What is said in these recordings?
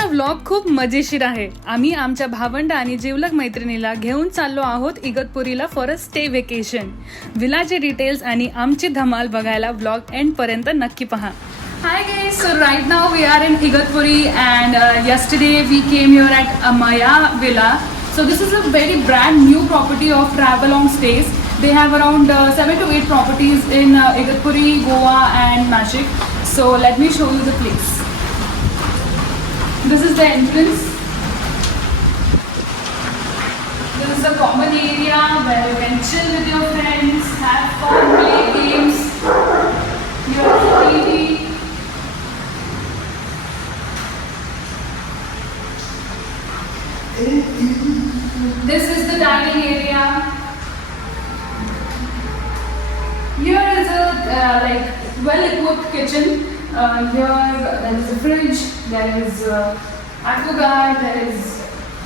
आजचा व्लॉग खूप मजेशीर आहे. आम्ही आमच्या भावंड आणि जिवलग मैत्रिणीला घेऊन चाललो आहोत इगतपुरीला फॉर अ स्टे वेकेशन. विलाचे डिटेल्स आणि आमची धमाल बघायला व्लॉग एंड पर्यंत नक्की पहा. Hi guys, so right now we are in Igatpuri and yesterday we came here at Amaya Villa. So this is a very brand new property of Travelong Stays. They have around 7 to 8 properties in Igatpuri, Goa and Nashik. So let me show you the place. This is the entrance. This is the common area where you can chill with your friends, have fun, play games. You have TV. This is the dining area. Here is a well-equipped kitchen. Here there is a fridge, there is aquaguard, there is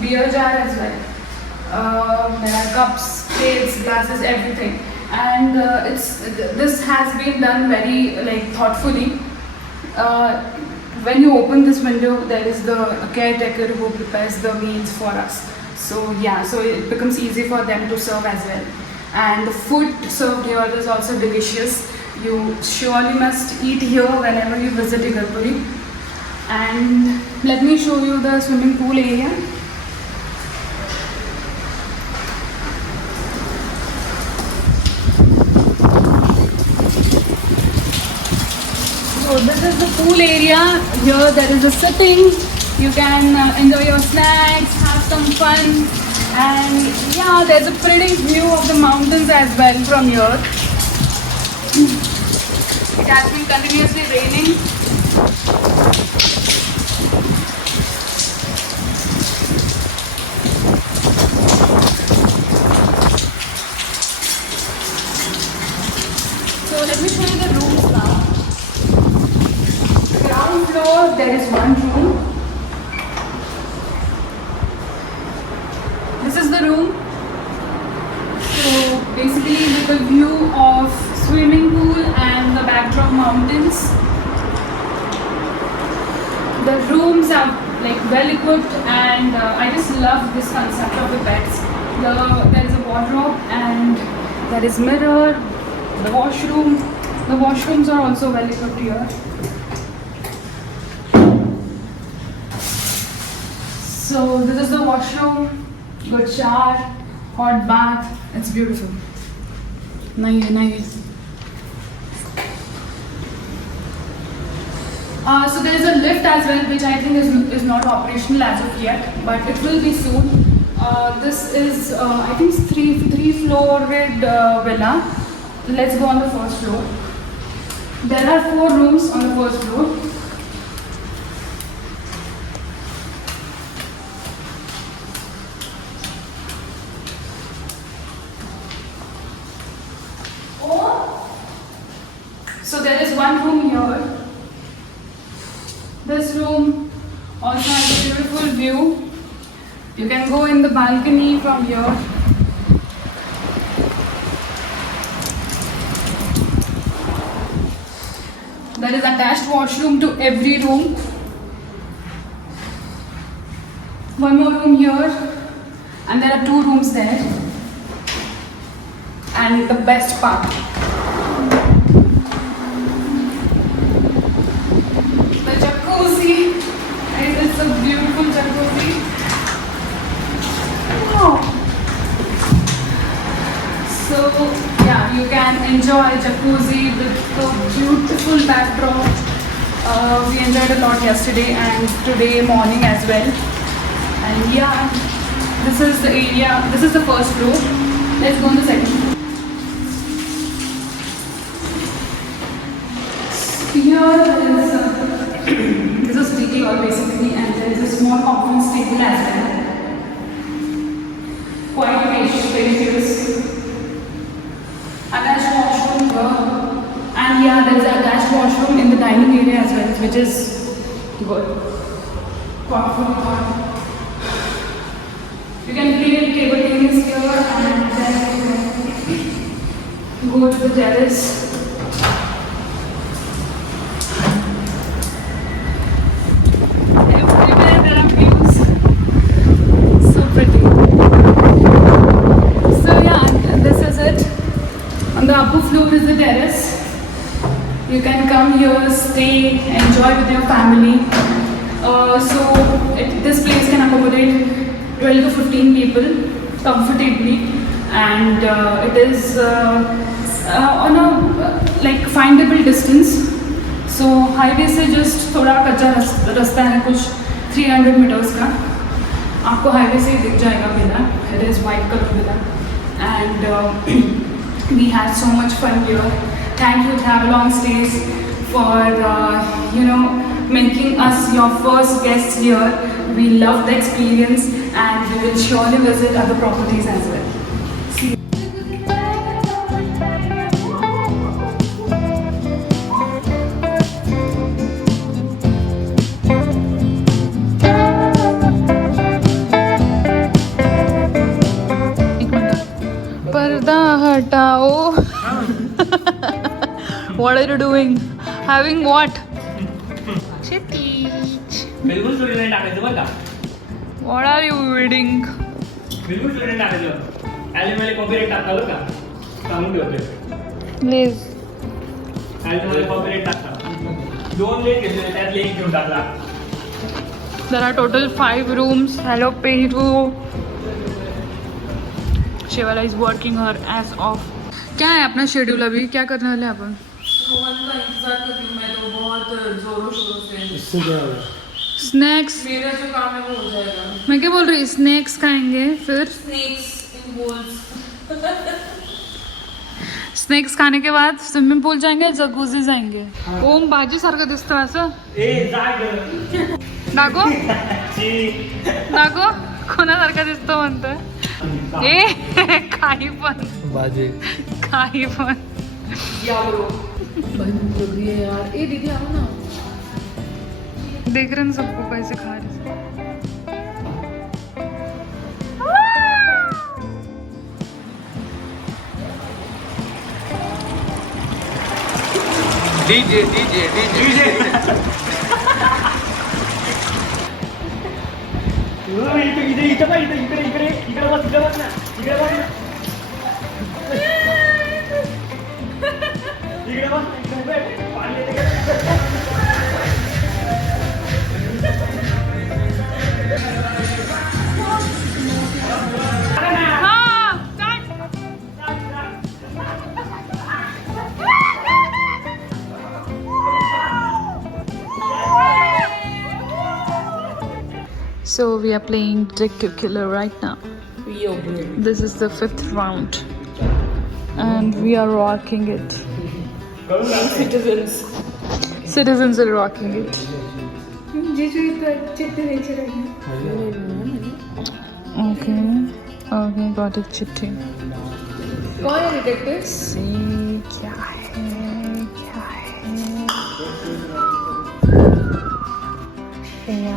beer jar as well. There are cups, plates, glasses, everything. And this has been done very thoughtfully. When you open this window, there is the caretaker who prepares the meals for us. So it becomes easy for them to serve as well. And the food served here is also delicious. You surely must eat here whenever you visit Igatpuri. And let me show you the swimming pool area. So this is the pool area. Here there is a sitting. You can enjoy your snacks, have some fun, and there's a pretty view of the mountains as well from here. It has been continuously raining. So let me show you the rooms now. Ground floor, there is one room. This is the room. So basically with a view of swimming pool and the backdrop mountains. The rooms are well equipped, and I just love this concept of the beds. There is a wardrobe and there is mirror. The washroom. The washrooms are also well equipped here. So this is the washroom, good shower, hot bath. It's beautiful. Nice. So there is a lift as well, which I think is not operational as of yet, but it will be soon. This is I think three-floored villa. Let's go on the first floor. There are 4 rooms on the first floor. So there is one room here. This room also has a beautiful view. You can go in the balcony from here. There is attached washroom to every room. One more room here, and there are 2 rooms there. And the best part, it's a beautiful jacuzzi. Wow. So you can enjoy jacuzzi with the beautiful backdrop. We enjoyed a lot yesterday and today morning as well. And this is the area. This is the first floor. Let's go on the second floor. Here this is study hall basically, and there is a small conference table as well. Quite spacious. Attached washroom here, and there is an attached washroom in the dining area as well, which is good. You can play table tennis here, and then go to the terrace. Everywhere You can come here, stay, enjoy with your family. This place can accommodate 12 to 15 people comfortably, and it is on a findable distance. So highway से just थोड़ा कच्चा रास्ता है, कुछ 300 metres का. आपको highway से ही दिख जाएगा villa. It is white color villa, and we had so much fun here. Thank you Travelong Stays for making us your first guests here. We love the experience, and we will surely visit other properties as well. See you. पर्दा हटाओ. What are you doing? Having what? बिलकुल story नाही टाकायचं बरं का. What are you reading? बिलकुल story नाही टाकायचं. ॲलिमॅली कॉपीराइट टाकता बरं का. सांगून ठेवते. Please. ॲलिमॅली कॉपीराइट टाकता. 2 लेख घेतले, त्यात लेख घेऊन टाकला. There are total 5 rooms. Hello Peru. Shivala is working her ass off. क्या है अपना शेड्यूल अभी? क्या करने वाले हैं अपन? रोहन का इंतजार कर रही हूँ मैं तो बहुत जोरों शोरों से. स्नैक्स. मेरा जो काम है वो हो जाएगा. मैं क्या बोल रही? स्नैक्स खाएंगे फिर. Snakes in holes. स्नॅक्स खाने के बाद स्विमिंग पूल जाएंगे, जगुजी जाएंगे. ओम भाजी सारखं दिसतं असं. दाखव दाखव कोणासारखं दिसतो म्हणतोय. ए काही पण बाजे काही पण. या ब्रो. बंद लग रही है यार. ए दीदी आओ ना. देख रहे हैं सबको कैसे खा रहे. डीजे डीजे डीजे इथे बस इकडे बस ना. इकडे बस पाणी येते. So we are playing Detective Killer right now. Yo bro. This is the 5th round, and we are rocking it. Citizens. Citizens are rocking it. Okay, okay, got it. चिट्ठी. कौन है डिटेक्टिव? See क्या है क्या है.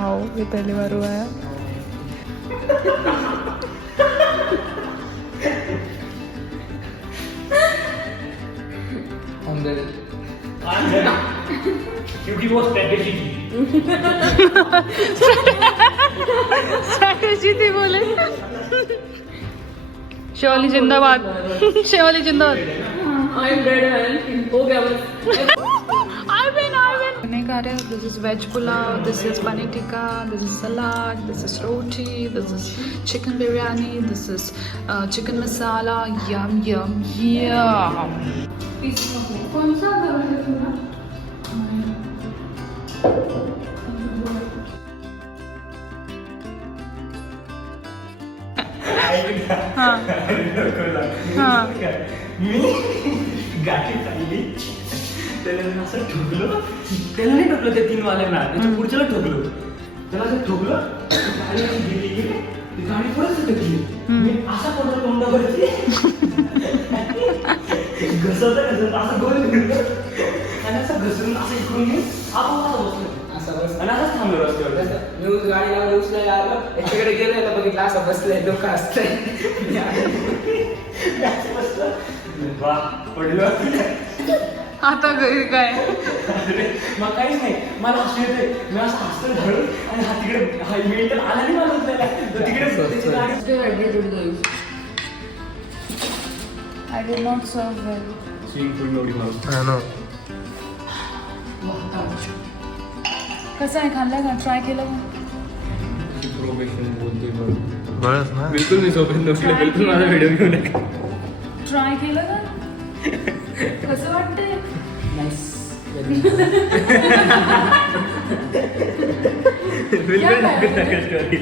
Wow, ये पहली बार हुआ है. क्योंकि वो स्ट्रेटेजी थी. स्ट्रैटेजी थी बोले. शिवाली जिंदाबाद. शिवाली जिंदाबाद. I am dead man. हो गया बस. This is veg pulao, this is paneer tikka, this is salad, this is roti, this is chicken biryani, this is chicken masala. Yum yum yum. कौन सा है तुम्हारा? हाँ हाँ. गाठी चालली. त्याला असं ठोकलो. त्याला नाही ठोकलं त्या 3 वाल्यांना. त्याच्या पुढच्याला ठोकलो. त्याला असं ठोकलं. गाडी अशी गेली. ती गाडी परत सुटली. मी असा पडलो तोंडावरती. घसरत असं गोल फिरलो. आणि असं घसरून असं इकडून मी आपण बसलो. आणि असंच थांबलो रस्त्यावर. मी गाडी लावून उचलायला आलो. याच्याकडे गेलो बघितलं असं बसलंय. लोक असतंय. वा पडलो. आता घरी काय? मग काहीच नाही. मला हसू येते. मी असं हसतो धरून आणि हा तिकडे मिळतं आला नाही मला उचलायला. तर तिकडे I did not serve well. Swimming pool एवढी मारू. कसं आहे, खाल्लं का, ट्राय केलं का? प्रोफेशनल बोलतोय बघ. बळच ना. बिलकुल मी झोपेत नसले, बिलकुल माझा व्हिडिओ घेऊ नका. ट्राय केलं का? कसं वाटतंय? बिलकुल नको नका story.